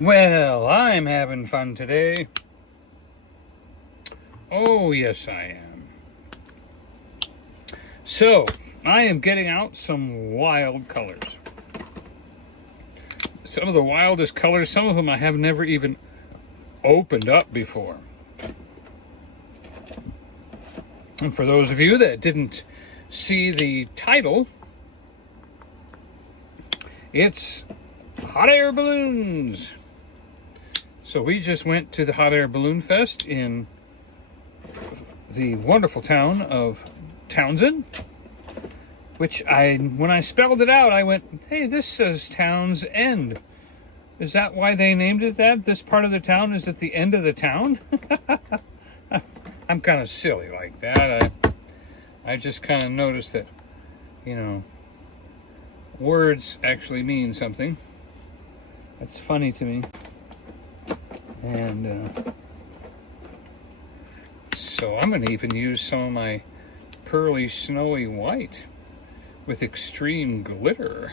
Well, I'm having fun today. Oh, yes, I am. So, I am getting out some wild colors. Some of the wildest colors, some of them I have never even opened up before. And for those of you that didn't see the title, it's Hot Air Balloons. So we just went to the Hot Air Balloon Fest in the wonderful town of Townsend, which when I spelled it out, I went, hey, this says Towns End. Is that why they named it that? This part of the town is at the end of the town? I'm kind of silly like that. I just kind of noticed that, words actually mean something. That's funny to me. And so I'm going to even use some of my pearly snowy white with extreme glitter.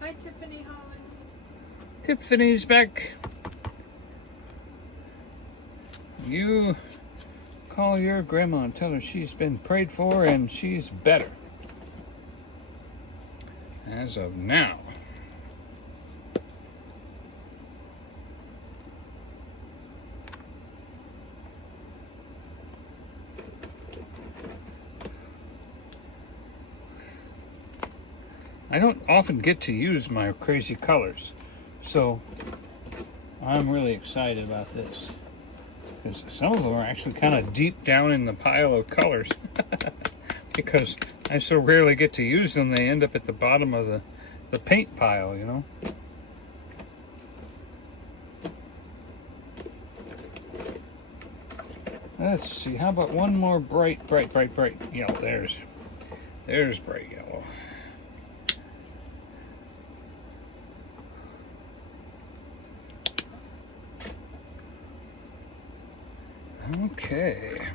Hi, Tiffany Holland. Tiffany's back. You call your grandma and tell her she's been prayed for and she's better. As of now. I don't often get to use my crazy colors, so I'm really excited about this. Because some of them are actually kind of deep down in the pile of colors. Because I so rarely get to use them, they end up at the bottom of the paint pile, Let's see, how about one more bright yellow? There's bright yellow. Okay.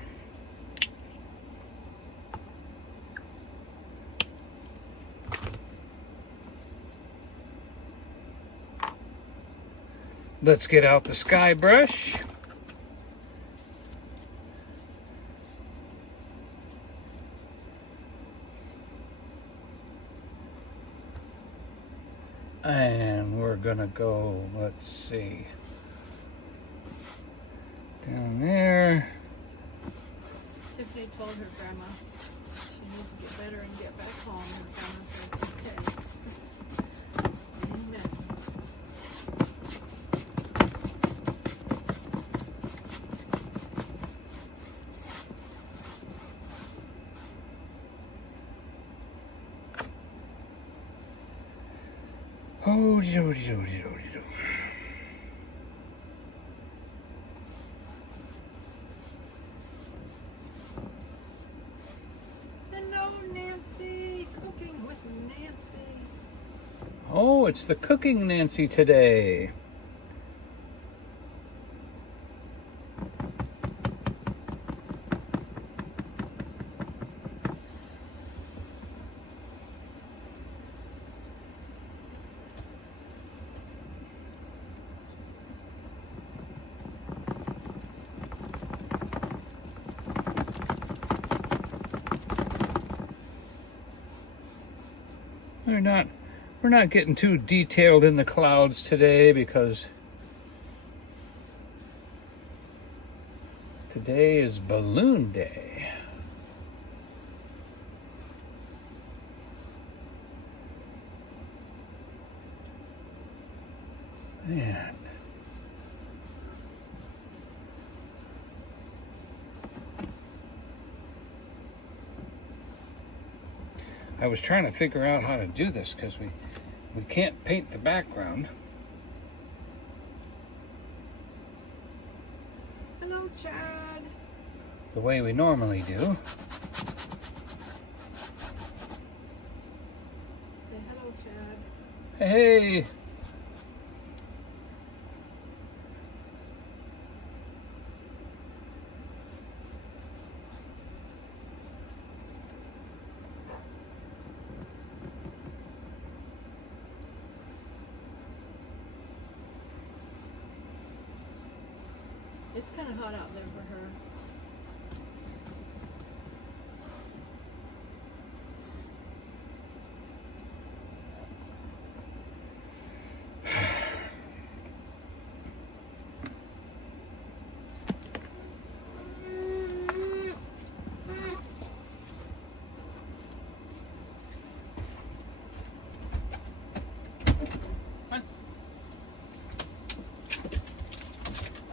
Let's get out the sky brush. And we're gonna go, let's see. Down there. Tiffany told her grandma she needs to get better and get back home. Her grandma said, okay. Amen. Oh, Hello, Nancy. Cooking with Nancy. Oh, it's the Cooking Nancy today. We're not getting too detailed in the clouds today because today is Balloon Day. Man. I was trying to figure out how to do this because we can't paint the background. Hello, Chad. The way we normally do. Say hello, Chad. Hey! It's kind of hot out there for her.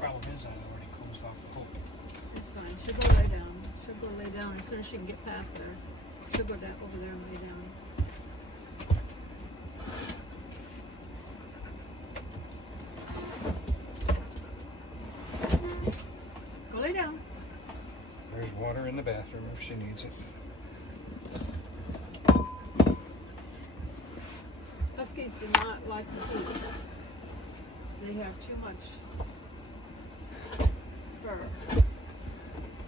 Problem is, I already closed off the hole. It's fine. She'll go lay down. She'll go lay down as soon as she can get past there. She'll go down over there and lay down. Go lay down. There's water in the bathroom if she needs it. Huskies do not like the heat. They have too much fur.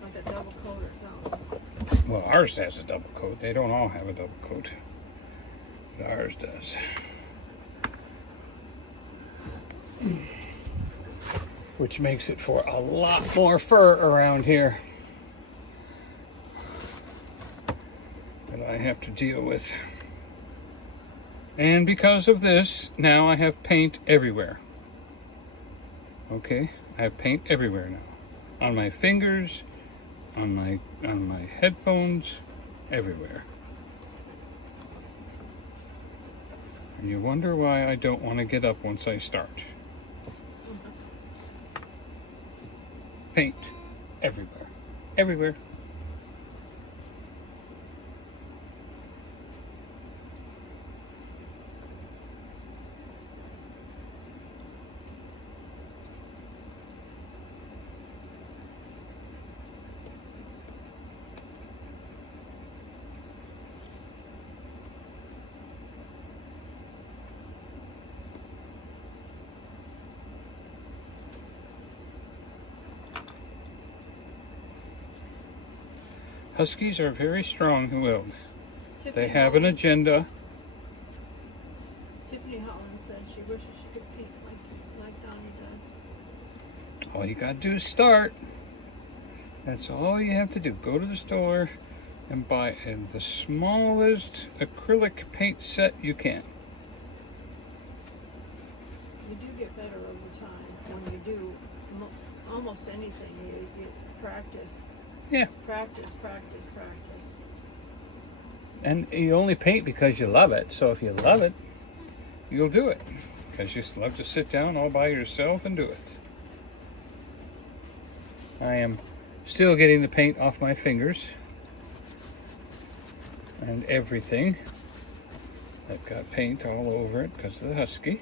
Like a double coat or something. Well, ours has a double coat. They don't all have a double coat. But ours does. Which makes it for a lot more fur around here that I have to deal with. And because of this, now I have paint everywhere. Okay, I have paint everywhere now. On my fingers, on my headphones, everywhere. And you wonder why I don't want to get up once I start. Paint everywhere. Everywhere. Huskies are very strong-willed. They have an agenda. Tiffany Holland said she wishes she could paint like Donny does. All you gotta do is start. That's all you have to do. Go to the store and buy the smallest acrylic paint set you can. You do get better over time when you do almost anything. You practice. Yeah. Practice. And you only paint because you love it. So if you love it, you'll do it. Because you love to sit down all by yourself and do it. I am still getting the paint off my fingers. And everything. I've got paint all over it because of the Husky.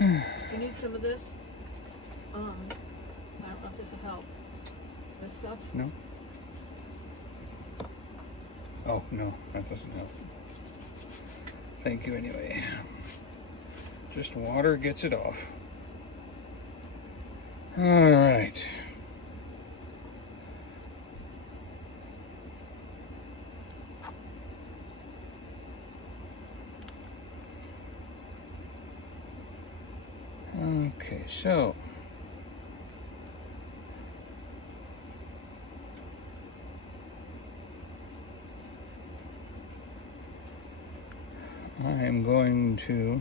You need some of this? I don't know if this will help. This stuff? No? Oh, no, that doesn't help. Thank you anyway. Just water gets it off. All right. Okay, so I am going to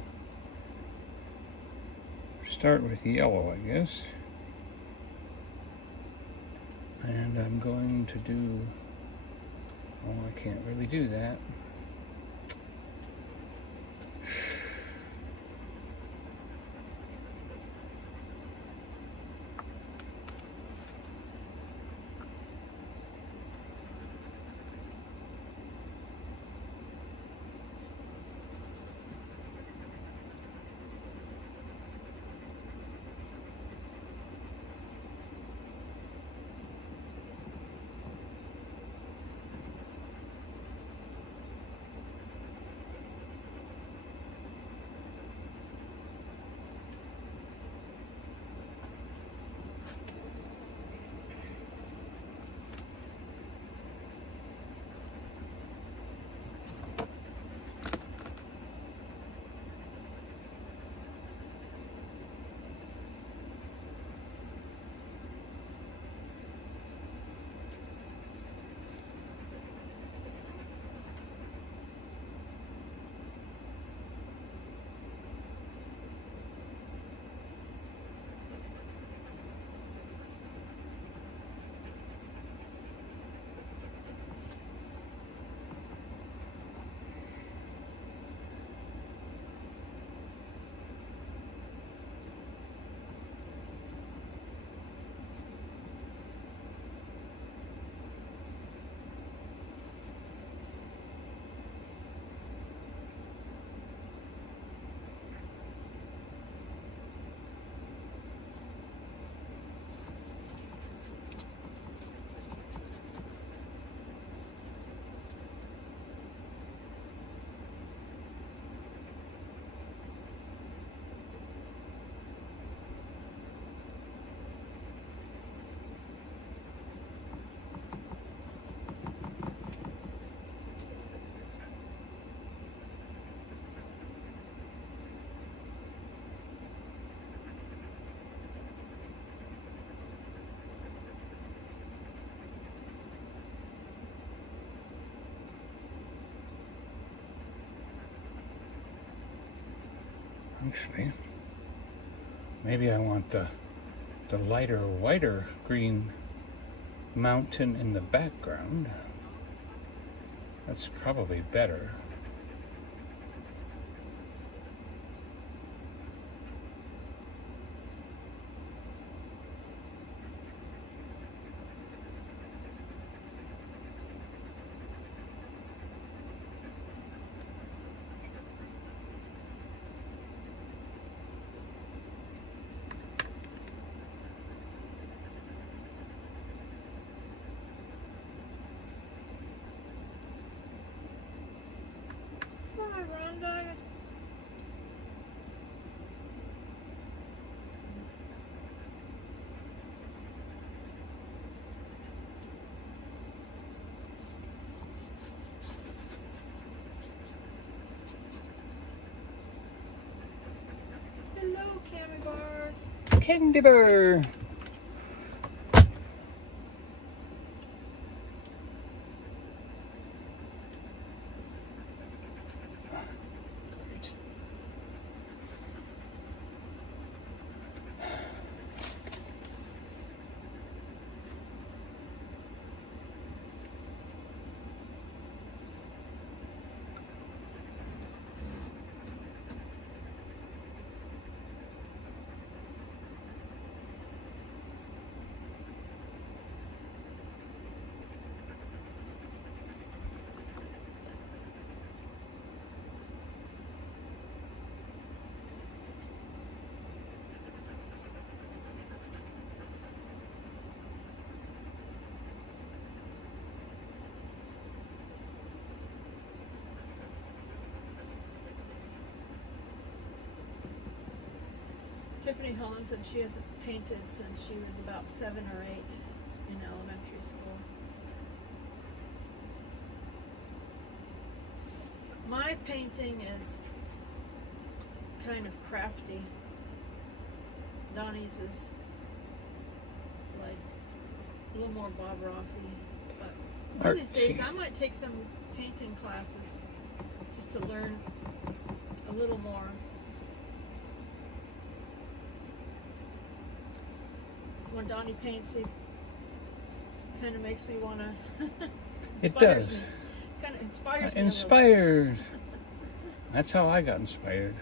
start with yellow, I guess. And I'm going to do, oh, I can't really do that. actually. Maybe I want the lighter, whiter green mountain in the background. That's probably better. Hello, candy bars. Candy bar. Great. Tiffany Holland said she hasn't painted since she was about 7 or 8 in elementary school. My painting is kind of crafty. Donny's is like a little more Bob Rossi. But one of these days I might take some painting classes just to learn a little more. When Donny paints, he kind of makes me want to. It does. Kind of inspires me. Inspires. That's how I got inspired.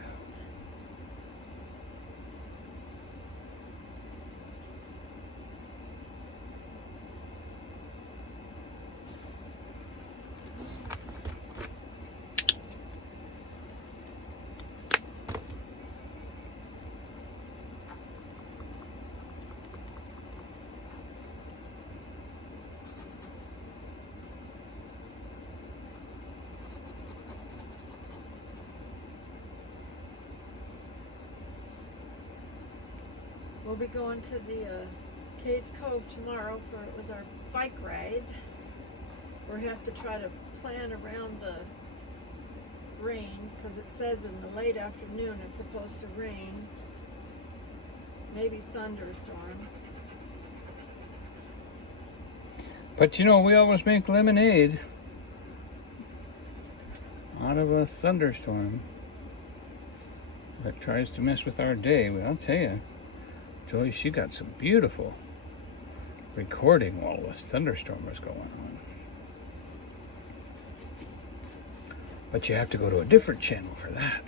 We'll be going to the Cades Cove tomorrow for it was our bike ride. We have to try to plan around the rain because it says in the late afternoon it's supposed to rain, maybe thunderstorm. But you know, we always make lemonade out of a thunderstorm that tries to mess with our day. Well, I'll tell you, Joy, she got some beautiful recording while the thunderstorm was going on. But you have to go to a different channel for that.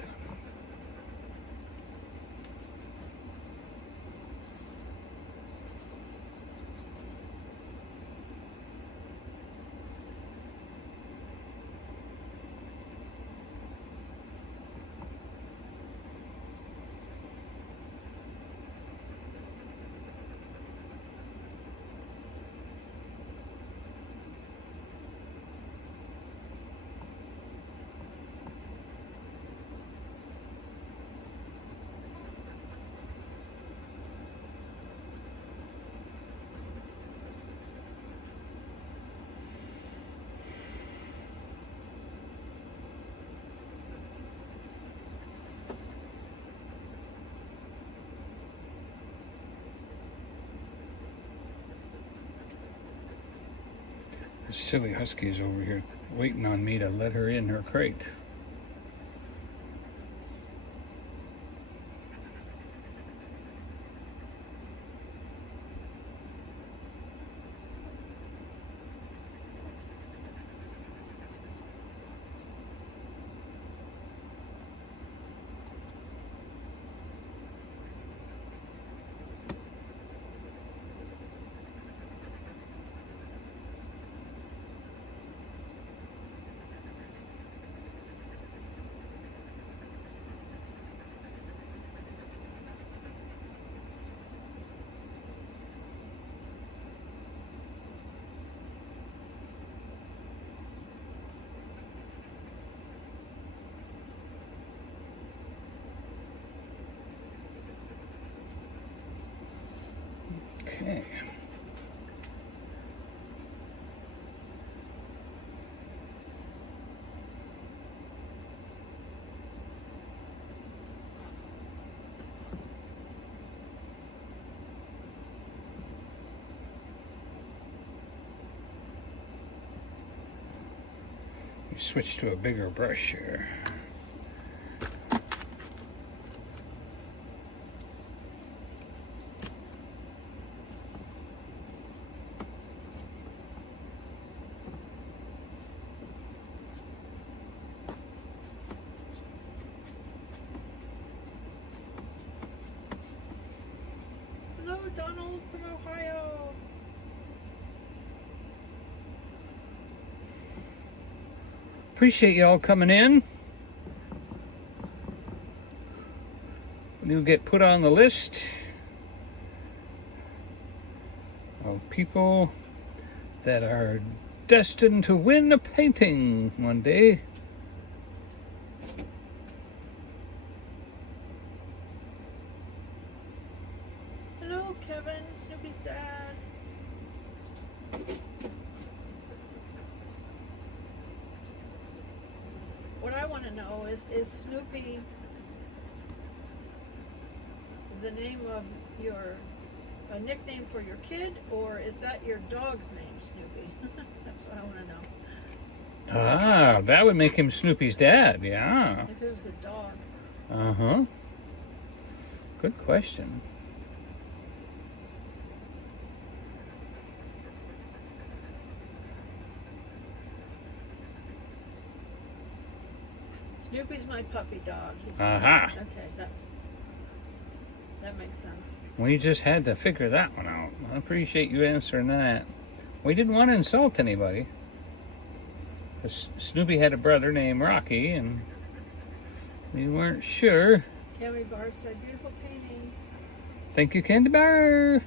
This silly Husky is over here waiting on me to let her in her crate. Switch to a bigger brush here. Hello, Donald from Ohio. Appreciate y'all coming in. You'll get put on the list of people that are destined to win a painting one day. Hello, Kevin, Snoopy's dad. What I want to know is Snoopy the name of a nickname for your kid, or is that your dog's name, Snoopy? That's what I want to know. Ah, that would make him Snoopy's dad, yeah. If it was a dog. Uh-huh. Good question. Snoopy's my puppy dog. Aha. Okay, that makes sense. We just had to figure that one out. I appreciate you answering that. We didn't want to insult anybody. 'Cause Snoopy had a brother named Rocky, and we weren't sure. Cammy Bar said, beautiful painting. Thank you, Candy Bar.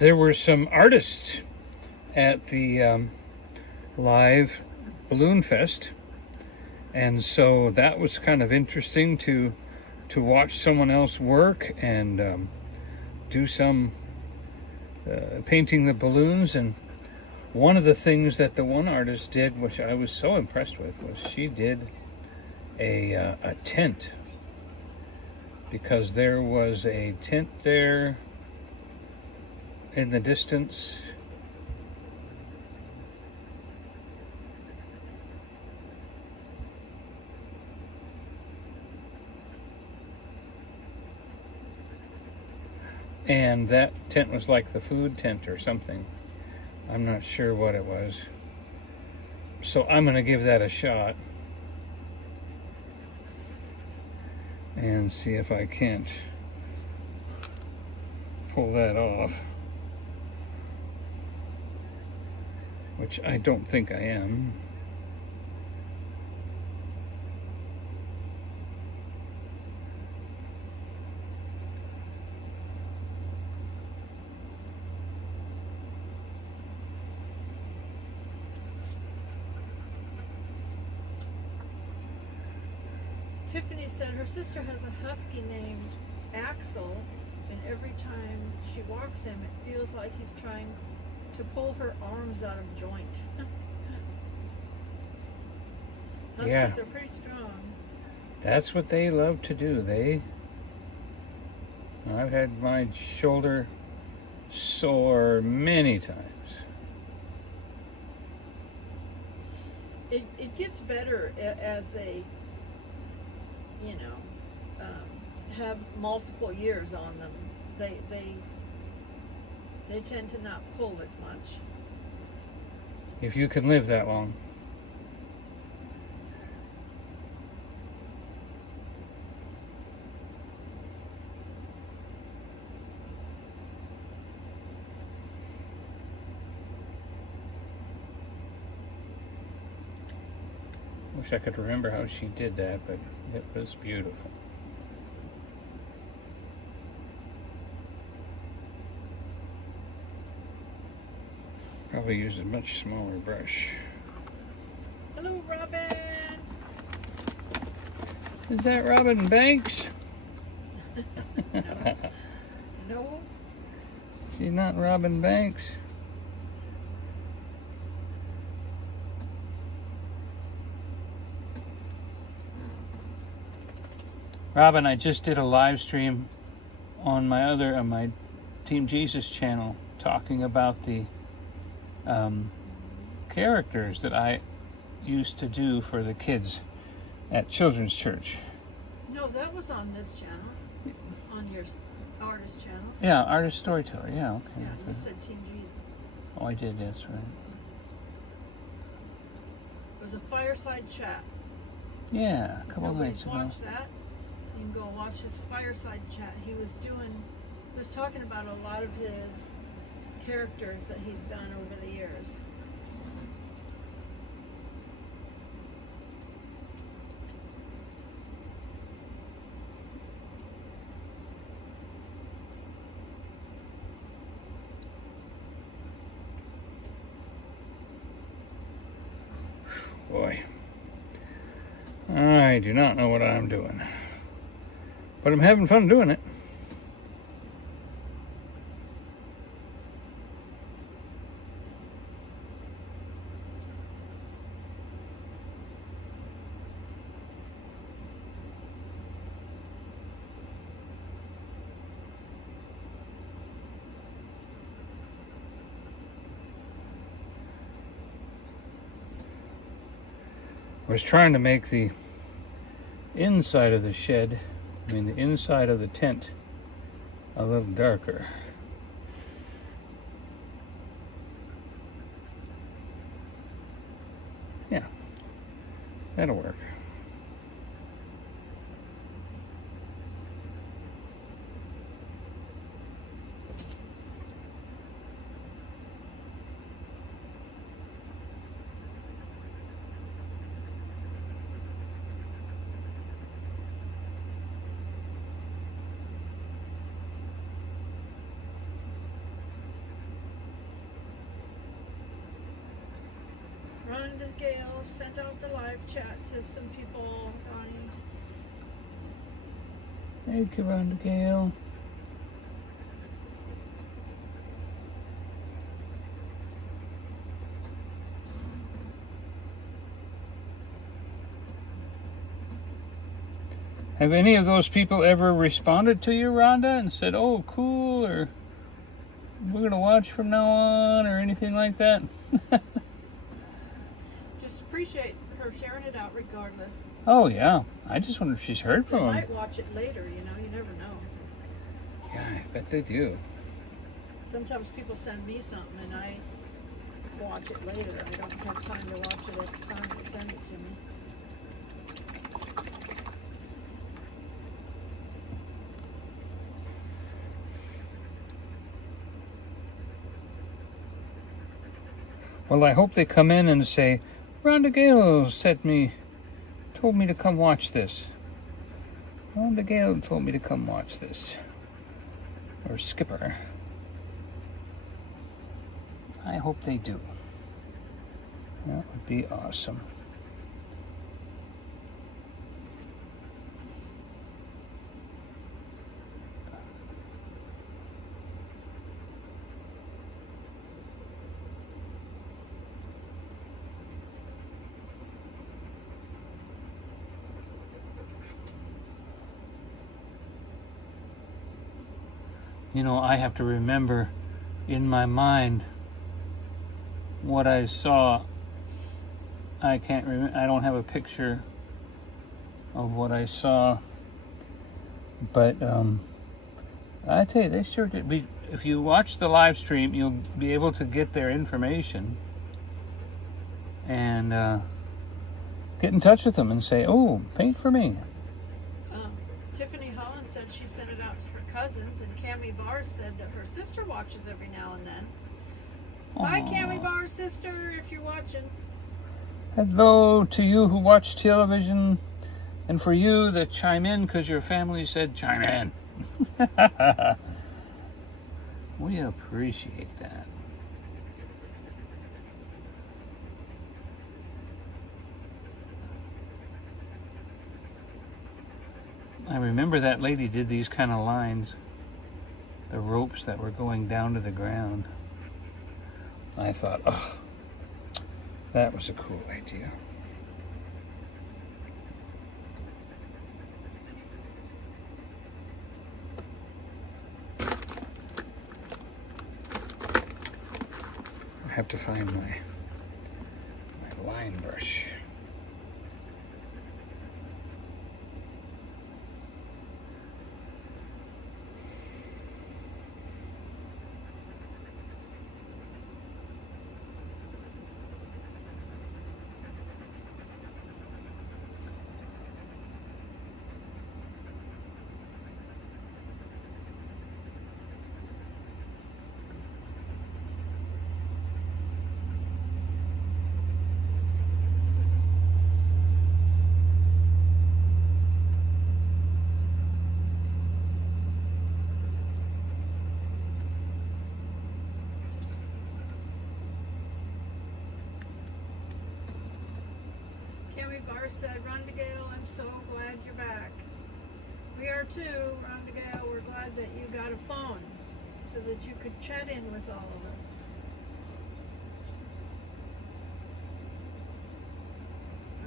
There were some artists at the live Balloon Fest, and so that was kind of interesting to watch someone else work and do some painting the balloons. And one of the things that the one artist did, which I was so impressed with, was she did a tent, because there was a tent there in the distance. And that tent was like the food tent or something. I'm not sure what it was. So I'm going to give that a shot and see if I can't pull that off. Which I don't think I am. Tiffany said her sister has a husky named Axel, and every time she walks him, it feels like he's trying to pull her arms out of joint. Huskies Yeah. are pretty strong. That's what they love to do. I've had my shoulder sore many times. It gets better as they, have multiple years on them. They tend to not pull as much. If you can live that long. Wish I could remember how she did that, but it was beautiful. Probably use a much smaller brush. Hello, Robin. Is that Robin Banks? No. She's not Robin Banks. Robin, I just did a live stream on my Team Jesus channel talking about the characters that I used to do for the kids at Children's Church. No, that was on this channel. On your artist channel. Yeah, artist storyteller. Yeah, okay. Yeah, you said Team Jesus. Oh, I did. That's right. It was a fireside chat. Yeah, a couple Nobody's nights ago. watched that. You can go watch his fireside chat. He was talking about a lot of his characters that he's done over the years. Boy, I do not know what I'm doing, but I'm having fun doing it. I was trying to make the inside of the shed, the inside of the tent, a little darker. Yeah, that'll work. Rhonda Gale sent out the live chat to some people, Donny. Thank you, Rhonda Gale. Have any of those people ever responded to you, Rhonda, and said, "Oh, cool," or "We're gonna watch from now on," or anything like that? Just appreciate her sharing it out regardless. Oh yeah, I just wonder if she's heard They from them. might watch it later, you never know. Yeah, I bet they do. Sometimes people send me something and I watch it later. I don't have time to watch it at the time they send it to me. Well, I hope they come in and say, "Rhonda Gale told me to come watch this. Rhonda Gale told me to come watch this." Or Skipper. I hope they do. That would be awesome. You know, I have to remember in my mind what I saw. I can't remember. I don't have a picture of what I saw, but I tell you, they sure did. If you watch the live stream, you'll be able to get their information and get in touch with them and say, "Oh, paint for me." Tiffany Holland said she sent it out to her cousins, and Cammie Bars said that her sister watches every now and then. Hi, Cammie Bars' sister, if you're watching. Hello to you who watch television, and for you that chime in because your family said chime in. We appreciate that. I remember that lady did these kind of lines, the ropes that were going down to the ground. I thought, oh, that was a cool idea. I have to find my line brush. Said, Rondegale, I'm so glad you're back. We are too, Rondegale. We're glad that you got a phone so that you could chat in with all of us.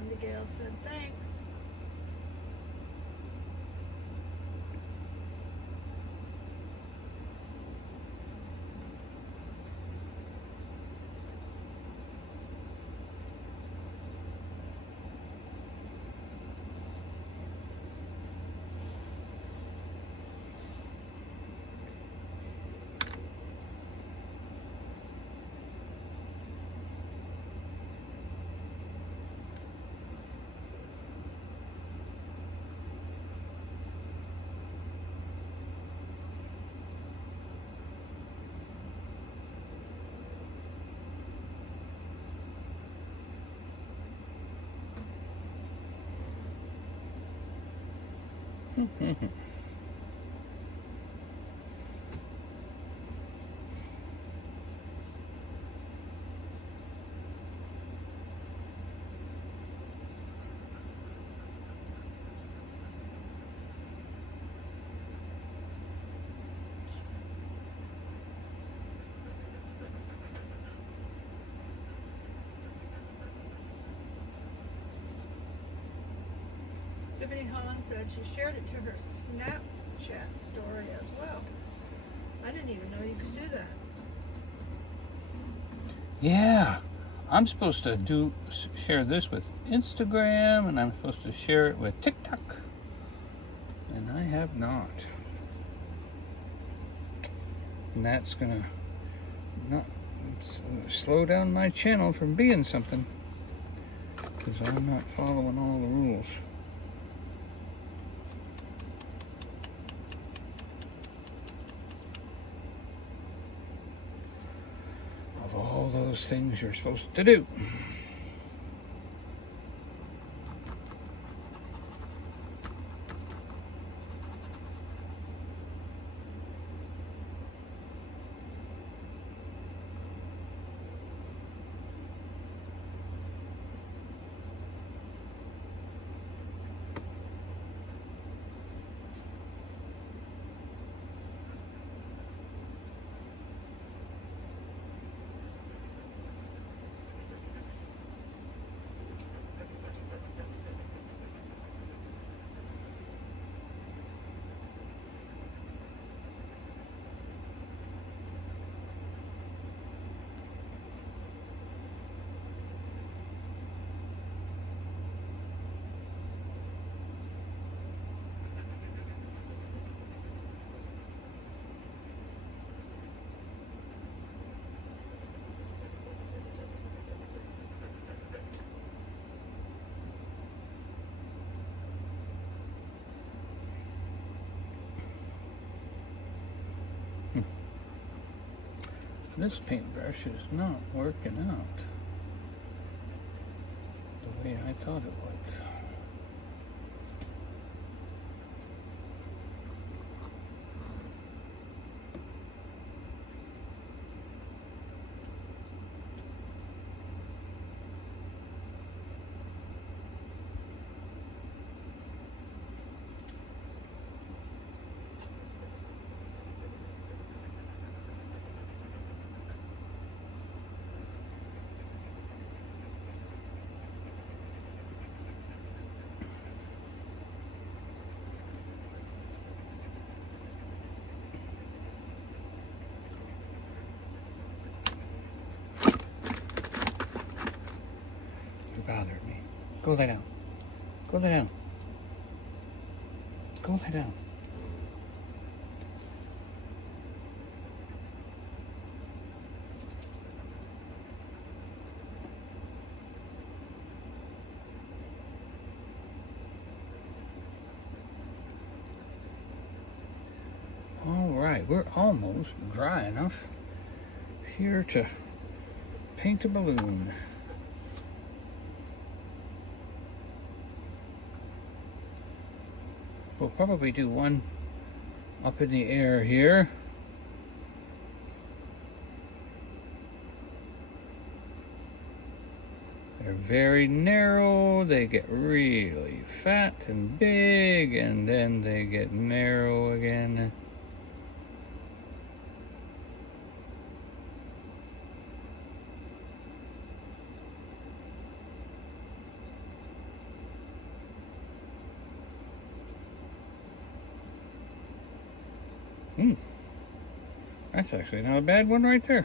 Rondegale said, thanks. Tiffany Holland said she shared it to her Snapchat story as well. I didn't even know you could do that. Yeah, I'm supposed to share this with Instagram, and I'm supposed to share it with TikTok, and I have not. And that's gonna slow down my channel from being something, because I'm not following all the rules. All those things you're supposed to do. This paintbrush is not working out the way I thought it would. Bothered me. Go lay down. Go lay down. Go lay down. All right, we're almost dry enough here to paint a balloon. We'll probably do one up in the air here. They're very narrow, they get really fat and big, and then they get narrow again. That's actually not a bad one right there.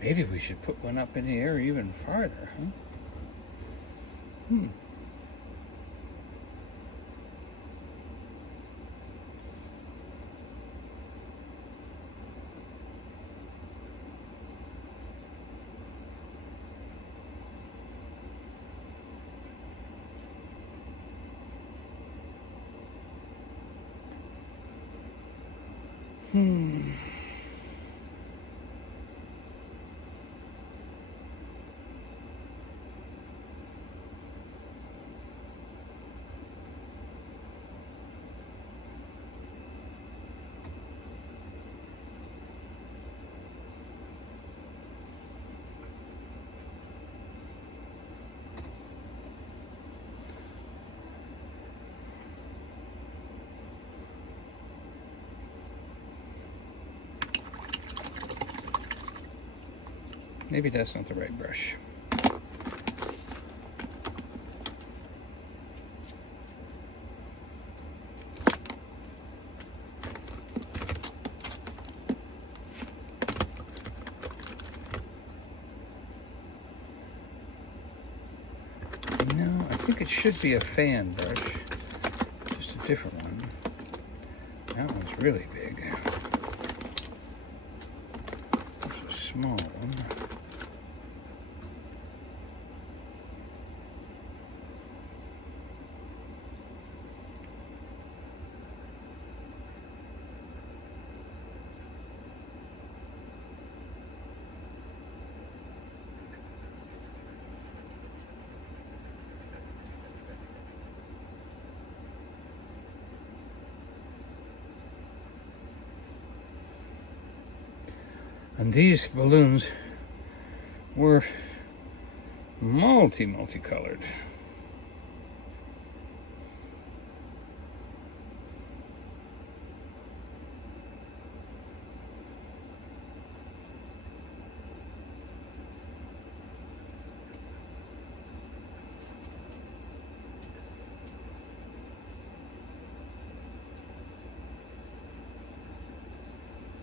Maybe we should put one up in the air even farther, huh? Maybe that's not the right brush. No, I think it should be a fan brush, just a different one. That one's really big. It's a small one. And these balloons were multicolored.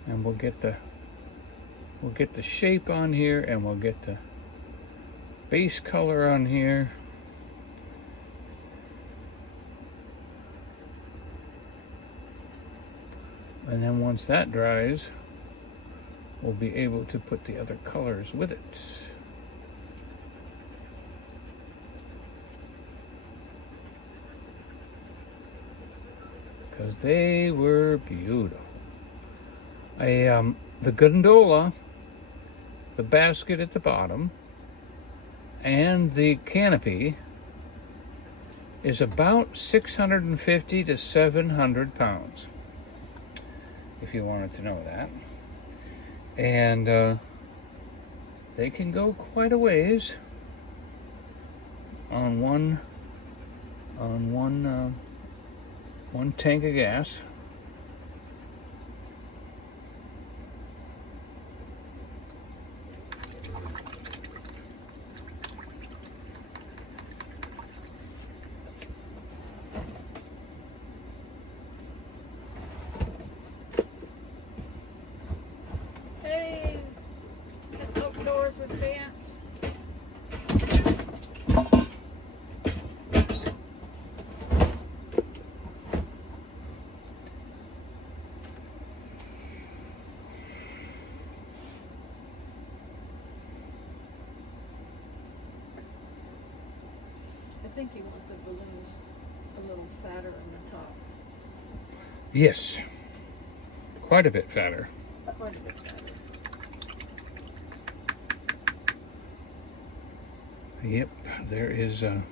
And we'll get the shape on here, and we'll get the base color on here. And then once that dries, we'll be able to put the other colors with it. because they were beautiful. The gondola, the basket at the bottom, and the canopy is about 650 to 700 pounds, if you wanted to know that. And they can go quite a ways on one tank of gas. Hey, outdoors with Vance. I think you want the balloons a little fatter on the top. Yes, quite a bit fatter. Quite a bit fatter. Yep, there is a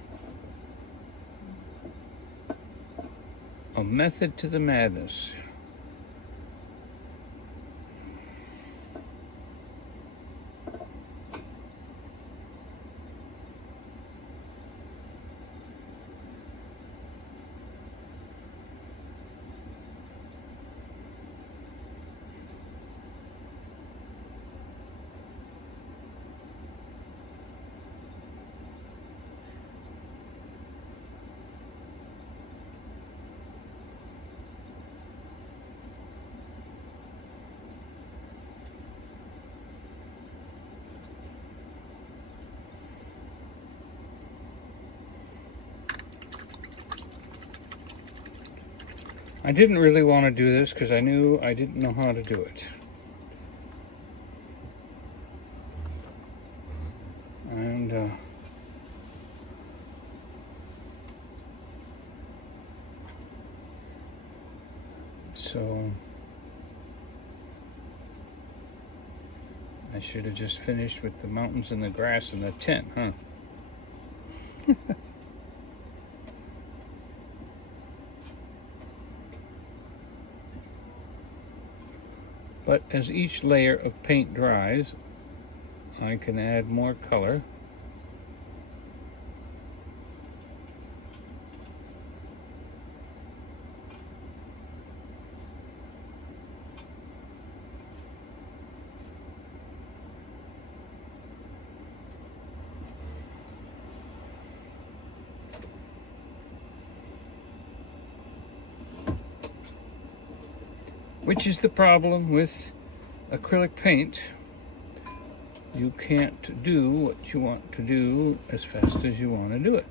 method to the madness. I didn't really want to do this because I knew I didn't know how to do it. And so I should have just finished with the mountains and the grass and the tent, huh? But as each layer of paint dries, I can add more color. Which is the problem with acrylic paint. You can't do what you want to do as fast as you want to do it.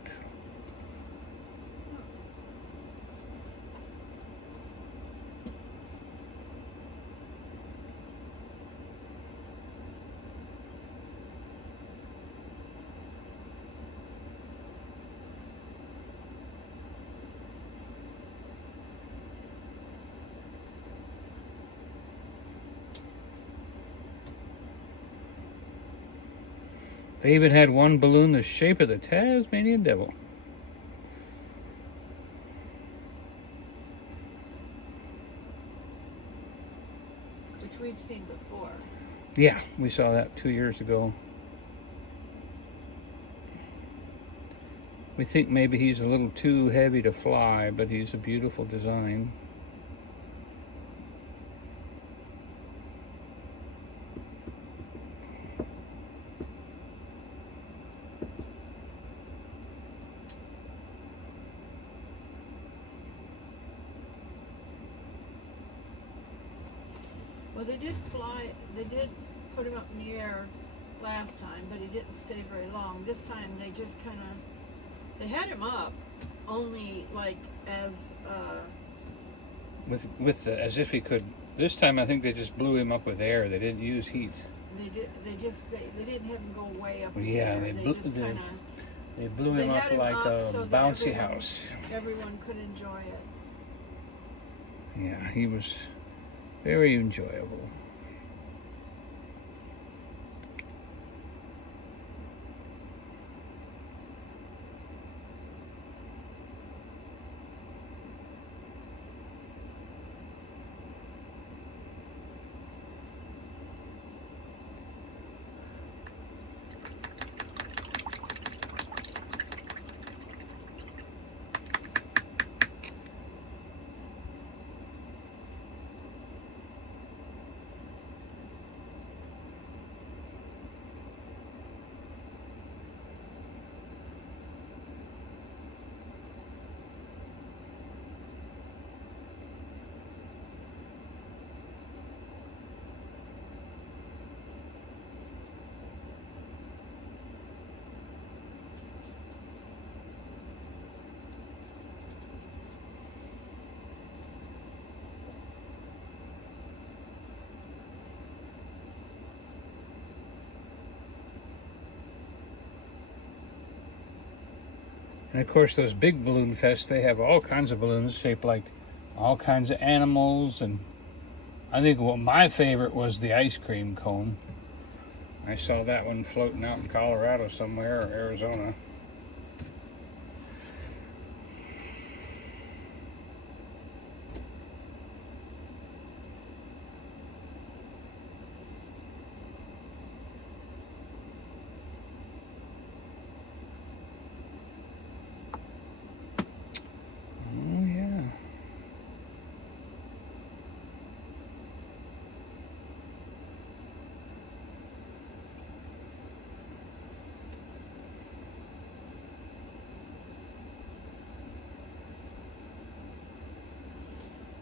They even had one balloon the shape of the Tasmanian devil. Which we've seen before. Yeah, we saw that 2 years ago. We think maybe he's a little too heavy to fly, but he's a beautiful design. Well, they did fly, they did put him up in the air last time, but he didn't stay very long. This time they just kind of, they had him up only like as with the, as if he could. This time I think they just blew him up with air. They didn't use heat. they didn't have him go way up in the Yeah, air. they blew him they up had him like up a so that bouncy house. everyone could enjoy it. Yeah, he was very enjoyable. And of course, those big balloon fests, they have all kinds of balloons shaped like all kinds of animals. And I think my favorite was the ice cream cone. I saw that one floating out in Colorado somewhere, or Arizona.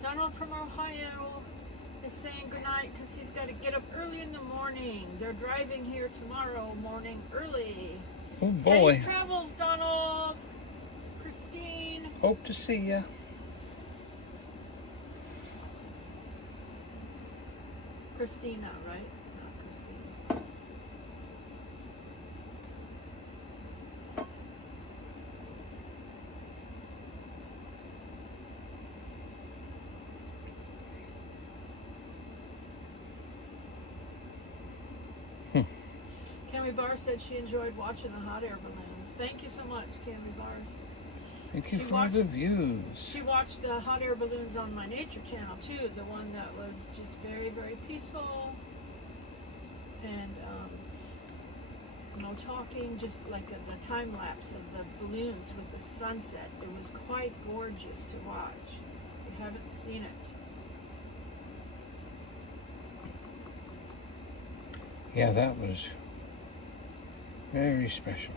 Donald from Ohio is saying goodnight because he's got to get up early in the morning. They're driving here tomorrow morning early. Oh boy. Safe travels, Donald. Christine. Hope to see ya. Christina, right? Not Christine. Cami Barr said she enjoyed watching the hot air balloons. Thank you so much, Cami Bars. Thank you for the views. She watched the hot air balloons on my nature channel too, the one that was just very, very peaceful and no talking, just like the time lapse of the balloons with the sunset. It was quite gorgeous to watch. If you haven't seen it. Yeah, that was very special.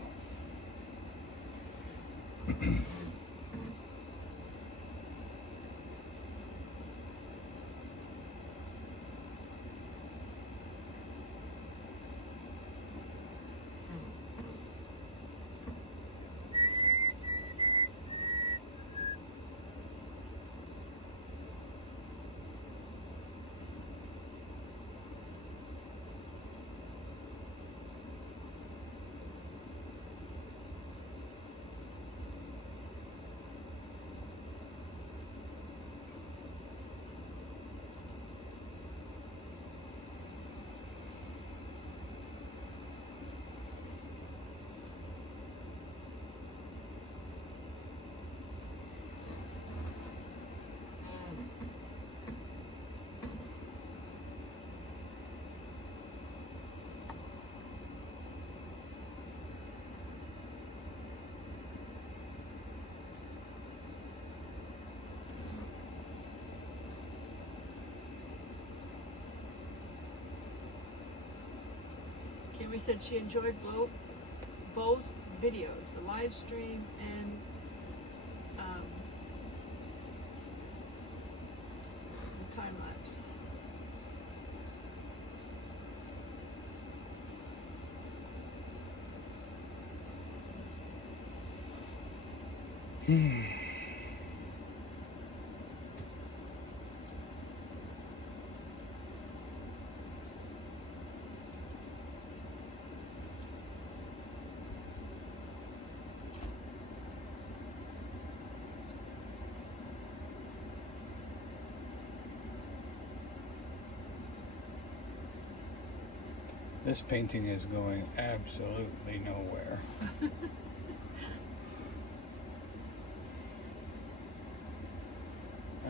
Kimmy said she enjoyed both videos, the live stream and the time lapse. This painting is going absolutely nowhere.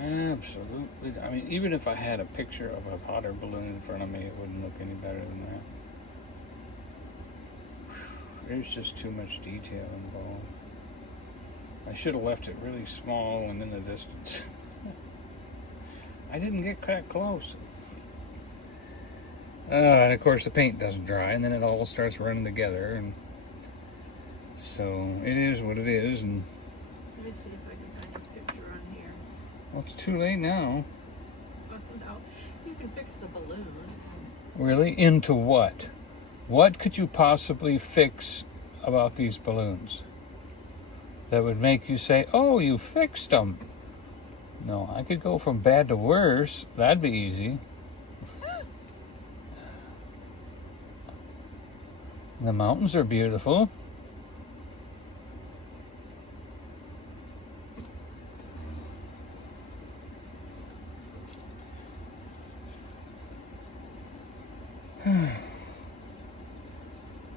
Absolutely. I mean, even if I had a picture of a hot air balloon in front of me, it wouldn't look any better than that. There's just too much detail involved. I should have left it really small and in the distance. I didn't get that close. And of course the paint doesn't dry, and then it all starts running together, and so it is what it is. And let me see if I can find a picture on here. well, it's too late now. Oh, no, you can fix the balloons. Really? Into what? What could you possibly fix about these balloons that would make you say, oh, you fixed them? No, I could go from bad to worse. That'd be easy. The mountains are beautiful.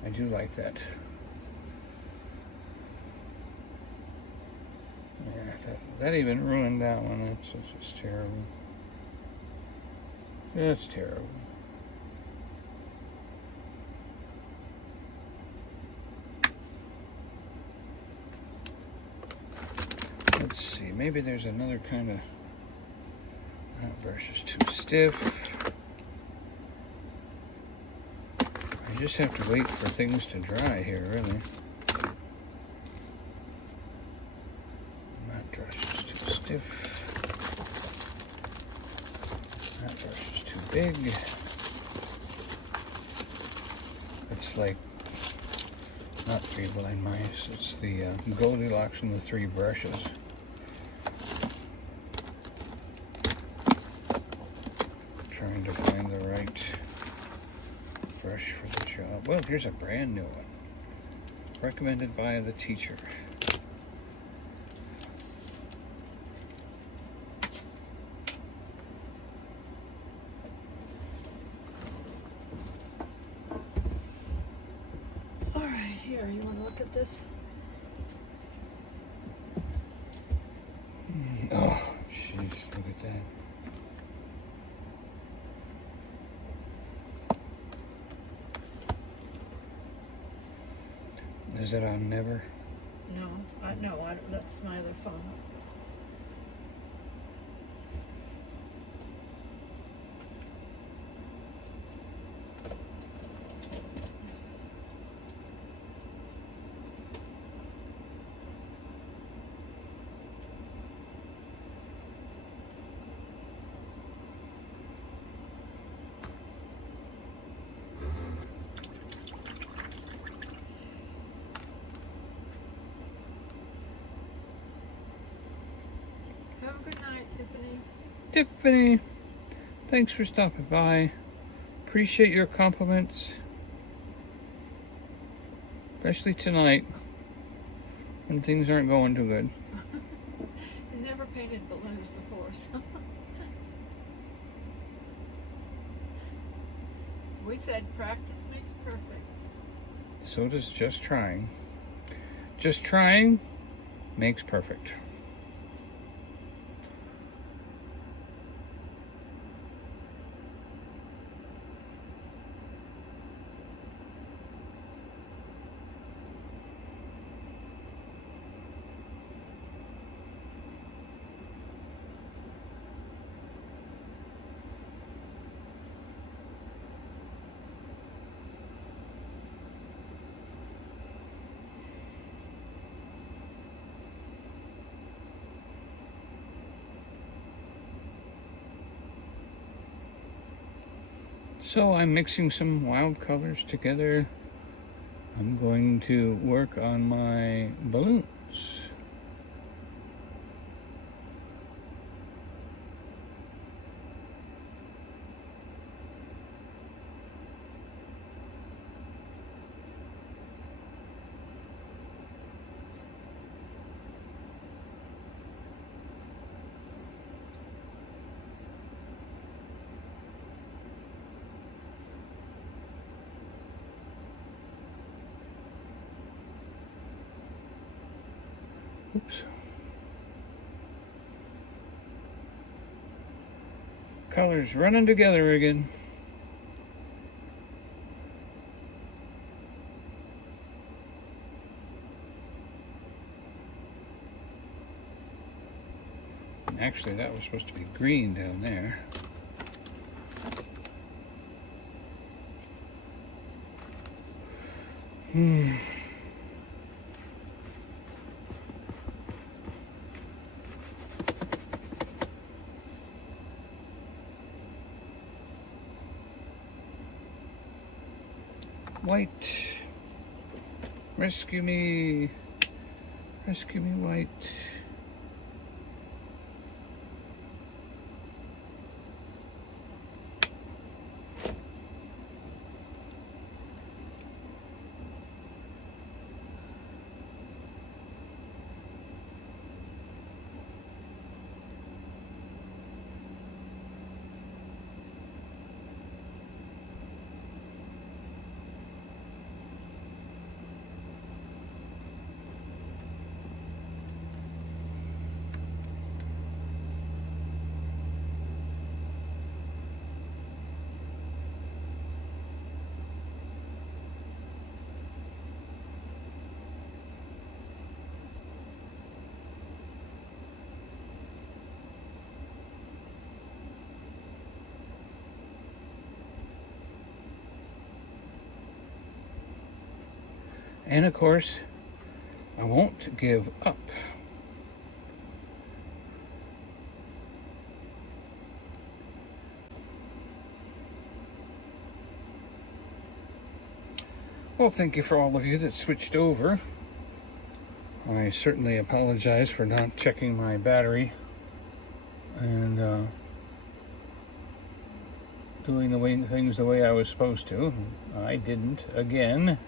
I do like that. Yeah, that even ruined that one. That's just terrible. Just terrible. Let's see, maybe there's another kind of... That brush is too stiff. I just have to wait for things to dry here, really. That brush is too stiff. That brush is too big. It's like, not Three Blind Mice, it's the Goldilocks and the Three Brushes. Trying to find the right brush for the job. Well, here's a brand new one. Recommended by the teacher. All right, here, you want to look at this? Oh, jeez, look at that. Is it on Never? No, that's my other phone. Have a good night, Tiffany. Tiffany, thanks for stopping by. Appreciate your compliments. Especially tonight, when things aren't going too good. You never painted balloons before, so. We said practice makes perfect. So does just trying. Just trying makes perfect. So I'm mixing some wild colors together. I'm going to work on my balloons. Oops. Colors running together again. Actually, that was supposed to be green down there. White. Rescue me. Rescue me, white. And of course, I won't give up. Well, thank you for all of you that switched over. I certainly apologize for not checking my battery and doing things the way I was supposed to. I didn't again.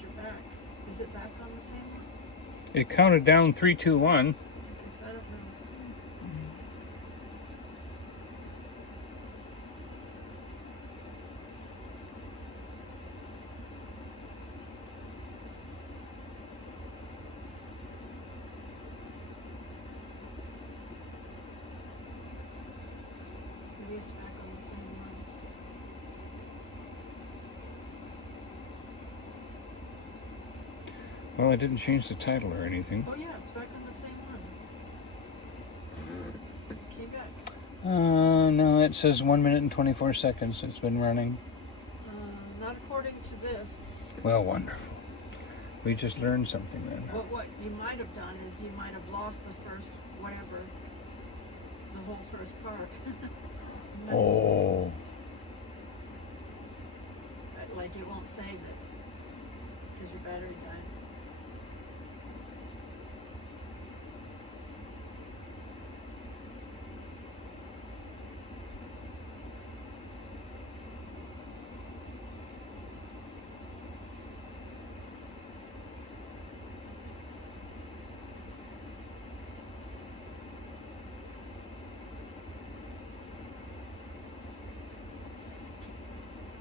You're back. Is it back on the same one? It counted down 3, 2, 1. I don't know. Maybe it's back on the same one. Well, I didn't change the title or anything. Oh yeah, it's back on the same one. Came back. No, it says 1 minute and 24 seconds it's been running. Not according to this. Well, wonderful. We just learned something then. What you might have done is you might have lost the first, whatever, the whole first part. Oh. Like it won't save it because your battery died.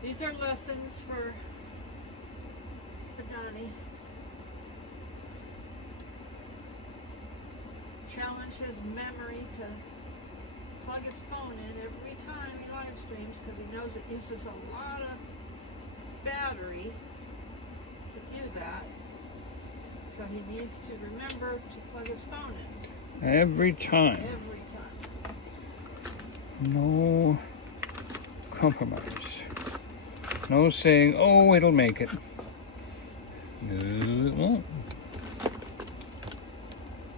These are lessons for Donny. Challenge his memory to plug his phone in every time he live streams because he knows it uses a lot of battery to do that. So he needs to remember to plug his phone in. Every time. Every time. No compromise. No saying, oh, it'll make it. No, it won't.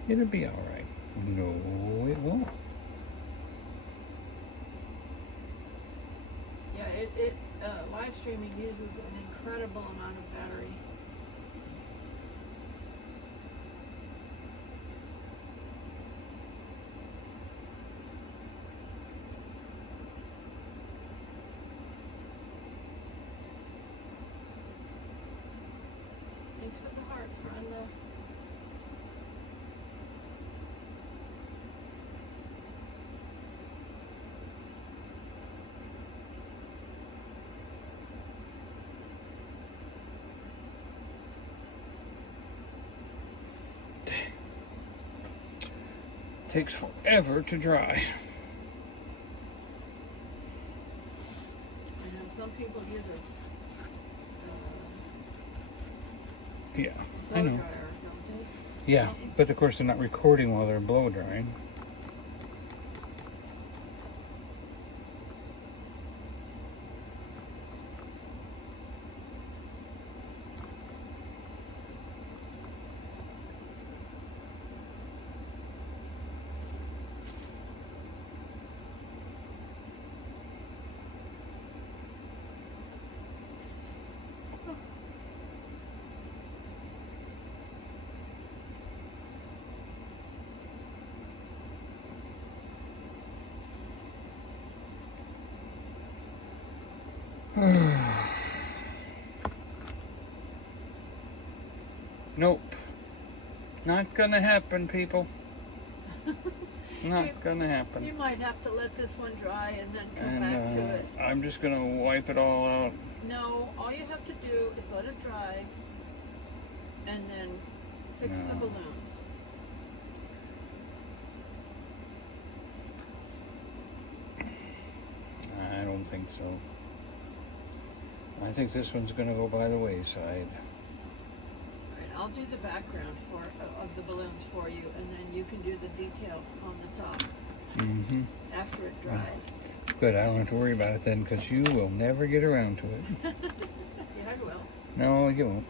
It'll be all right. No, it won't. Yeah, live streaming uses an incredible amount of battery. Takes forever to dry. I know some people use a Yeah, blow I know. dryer, don't they? Yeah, but of course they're not recording while they're blow drying. Nope. Not gonna happen, people. Not gonna happen. You might have to let this one dry and then come back to it. I'm just gonna wipe it all out. No, all you have to do is let it dry and then fix the balloons. I don't think so. I think this one's gonna go by the wayside. Alright, I'll do the background of the balloons for you, and then you can do the detail on the top Mm-hmm. after it dries. Good, I don't have to worry about it then, because you will never get around to it. Yeah, I will. No, you won't.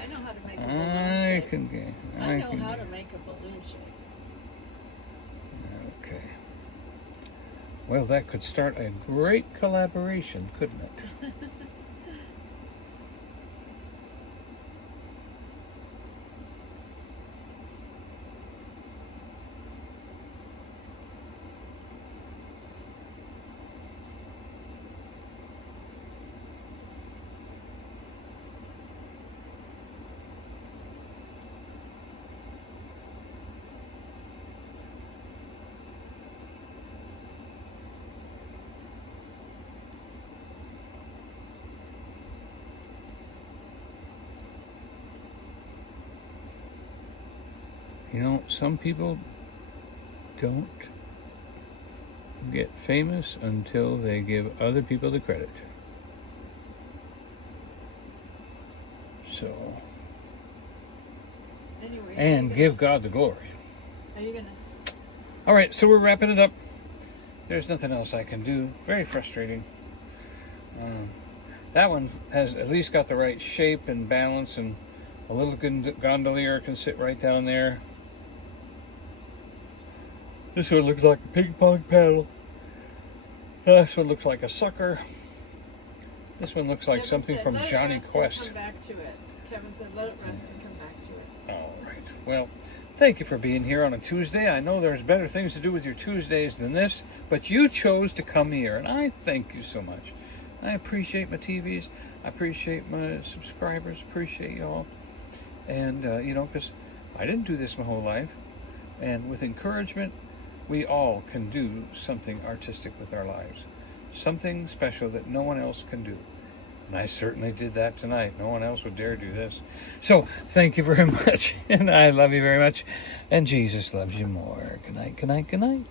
I know how to make a balloon shape. I know how to get. make a balloon shape. Okay. Well, that could start a great collaboration, couldn't it? You know, some people don't get famous until they give other people the credit. So, Anyway, and give God the glory. Are you gonna? All right, so we're wrapping it up. There's nothing else I can do. Very frustrating. That one has at least got the right shape and balance, and a little gondolier can sit right down there. This one looks like a ping pong paddle. This one looks like a sucker. This one looks like Kevin something said, from "Let it Johnny rest and Quest. Come back to it. Kevin said, "Let it rest and come back to it." All right. Well, thank you for being here on a Tuesday. I know there's better things to do with your Tuesdays than this, but you chose to come here, and I thank you so much. I appreciate my TVs. I appreciate my subscribers. Appreciate y'all. And, because I didn't do this my whole life. And with encouragement, we all can do something artistic with our lives. Something special that no one else can do. And I certainly did that tonight. No one else would dare do this. So, thank you very much. And I love you very much. And Jesus loves you more. Good night, good night, good night.